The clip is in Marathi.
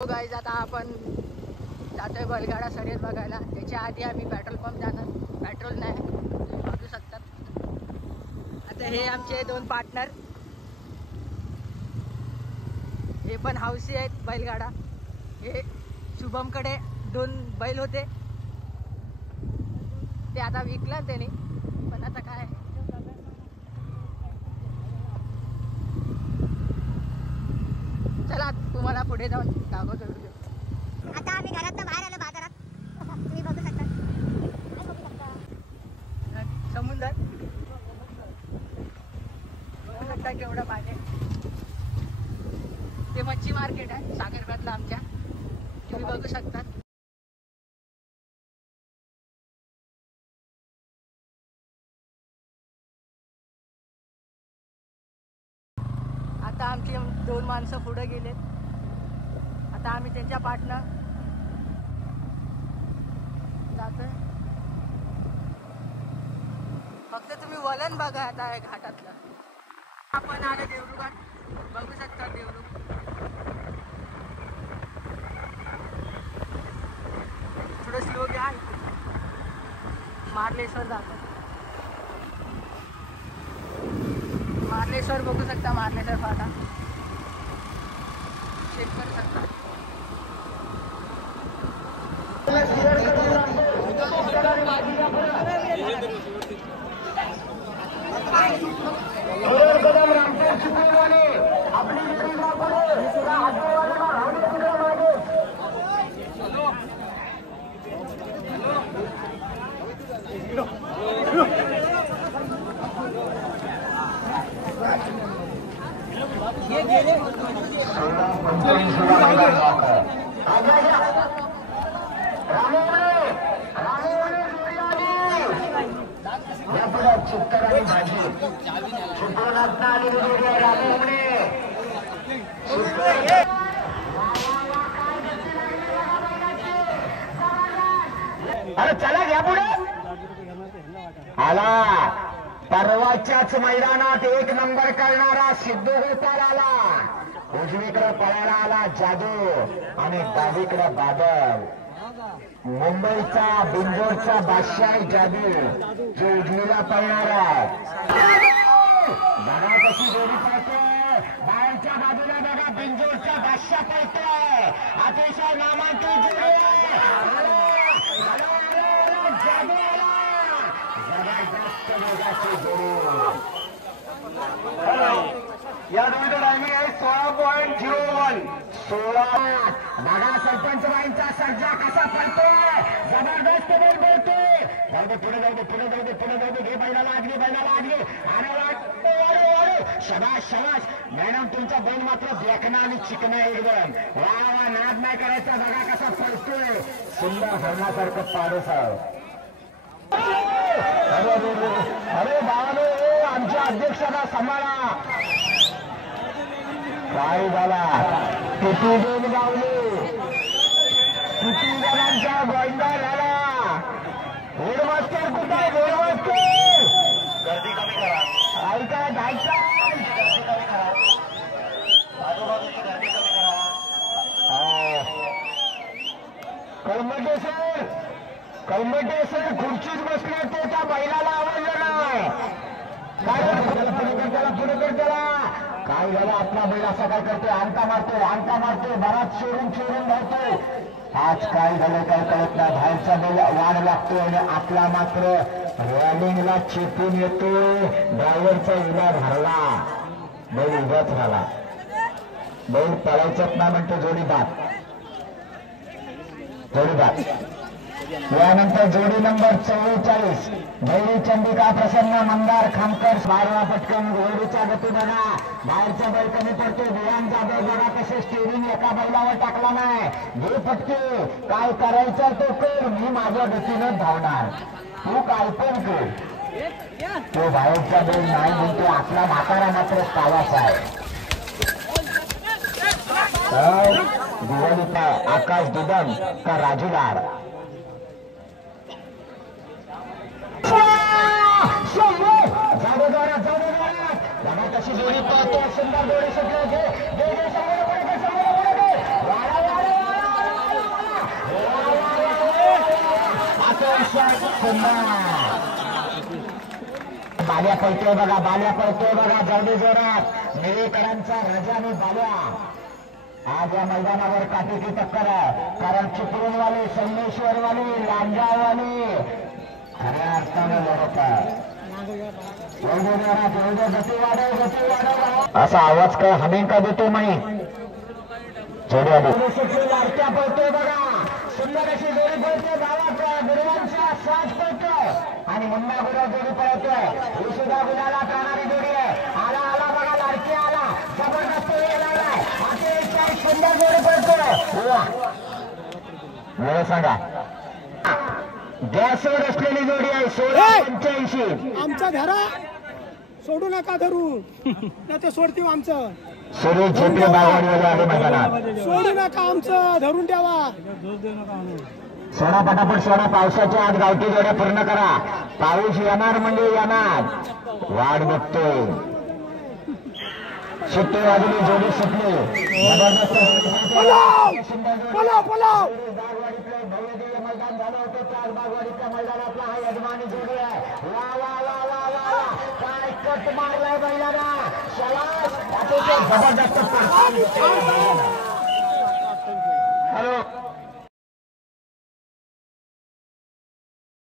गाईज आता आपण जातोय बैलगाडा शर्यत बघायला। त्याच्या आधी आम्ही पेट्रोल पंप जाणार, पेट्रोल नाही बघू शकतात। आता हे आमचे दोन पार्टनर, हे पण हौसी आहेत बैलगाडा। हे शुभमकडे दोन बैल होते, ते आता विकलं त्याने, पण आता काय चला तुम्हाला पुढे जाऊन दाखवतो व्हिडिओ। आता आम्ही घरात बाहेर आलो बाजारात, तुम्ही बघू शकता समुद्र बघू शकता केवढा पाणी आहे। ते मच्छी मार्केट आहे सागरबादला आमच्या, तुम्ही बघू शकता। आता आमची दोन माणसं पुढे गेलेत, आता आम्ही त्यांच्या पार्टनर जातोय। फक्त तुम्ही वलन बघा आता घाटातलं। आपण आलो देवरुगात, बघू शकता देवरुग। थोडं स्लो घ्या, मार्लेश्वर जातो। मार्लेश्वर बघू शकता, मार्लेश्वर फाटा चेक करू शकता। ये गेले चित्तराणी भाजी चित्रनाथ आली रामोहणे। अरे चला घ्या पुढे आला। परवाच्याच मैदानात एक नंबर करणारा सिद्धू गोपाल आला। उजवीकडे पळायला आला जादू आणि डावीकडे बादल। मुंबईचा बिंजोरचा बादशाह जादू जो उजवीला पळणारा। बघा कशी जोडी पळतोय, बाहेरच्या बाजूला बघा बिंजोरचा बादशाह पळतोय। अतिशय नामांकित जोडी जादू आला, जबरदस्त वेगाची जोडी। या जोडीचा टायमिंग आहे 16.01 16। बघा सरपंच बाईंचा सर्जा कसा पडतोय, जबरदस्त बॉल बोलतोय। जाऊ दे पुढे, जाऊ दे पुढे, जाऊ दे पुढे, जाऊ दे। घे बैलाला आगली, बैलाला आगली। अरे शबाश शबाश मॅडम, तुमचा बैल मात्र देखणं आणि चिकणं एकदम। वा वा, नाद नाही करायचा। बघा कसा पळतोय, सुंदर हरणासारखं पाडस। अरे अरे बाबा, आमच्या अध्यक्षाला सांभाळा। काय झाला, किती दोन गावले, किती जणांचा गोंधळ झाला। हेडमास्टर कुठे आहे, हेडमास्टर? गर्दी कमी करा, ऐका ऐका, गर्दी कमी करा, आजूबाजूची गर्दी कमी करा। कलमटे सर, कलमटे सर खुर्चीत बसले, ते त्या बैलाला आवडलं नाही। काय त्याला पुढे कर, त्याला पुढे कर, त्याला काय झालं? आपला बैल असा काय करतोय, अंका मारतोय, अंका मारतोय, बराच चोरून चोरून धावतोय। आज काय झालं काय कळत नाही। बाहेरचा बैल वाढ लागतोय आणि आपला मात्र रॅलिंगला चेपून येतोय। ड्रायव्हरचा उभा भरला, बैल उभाच राहिला। बैल पळायचाच ना म्हणतो जोडीदार, जोडीदार। यानंतर जोडी नंबर 44 भैरी चंडिका प्रसन्न मंदार खामकर। बाहेरला पटकन घोडीच्या गती बघा, बाहेरचा बैल कमी पडतो। विराम जाधव बघा कसे स्टेरिंग एका बैलावर टाकला नाही। घे पटके, काय करायचं तो कर, मी माझ्या गतीनं धावणार, तू काय पण कर। तो बाहेरचा बैल नाही म्हणतो, आपला म्हातारा मात्र कावाचा आहे। दिवाळीचा आकाश दुदन का राजूदार। कशी जोडी पाहतो, सुंदर जोडी सुटली। बाल्या पळतोय बघा, बाल्या पळतोय बघा, जाऊ जोरात निळेकरांचा रजा आणि बाल्या. आज या मैदानावर काटेकी टक्कर आहे, कारण चिपळूणवाले, संगमेश्वरवाले, लांजावाले खऱ्या अर्थानं लढत आहे. असा आवाज काय हमें का देतो म्हणे. लाडक्या पळतोय बघा, सुंदर अशी जोडी पळते गावात गुरुवांचा साथ पळतोय आणि मुन्ना गुरु जोडी पळतोय. ही सुद्धा गुलाला करणारी जोडी आहे. आला आला बघा, लाडकी आला, जबरदस्त वेळ लागलाय. असे सुंदर जोडी पळतोय. वेळ सांगा. गॅसवर असलेली जोडी आहे 1685. आमचा धरा सोडू नका, धरू नाही ते सोडतील आमचं. सुरेश झेपले बागवाडीवाले आले मैदानात. सोडू नका, आमचं धरून ठेवा. सोडा पटापट सोडा, पावसाच्या आत गावठी जोड्या पूर्ण करा. पाऊस येणार म्हणजे येणार, वाट बघतोय. सुट्टी वाजली, जोडी सुटली. भव्यदेय मैदान झालं होतं, त्याच बागवाडीच्या मैदानातला हा यजमानी जोडी आहे. वा वा वा वा वा वा, काय कट मारलाय बैलाला. जबरदस्त. हॅलो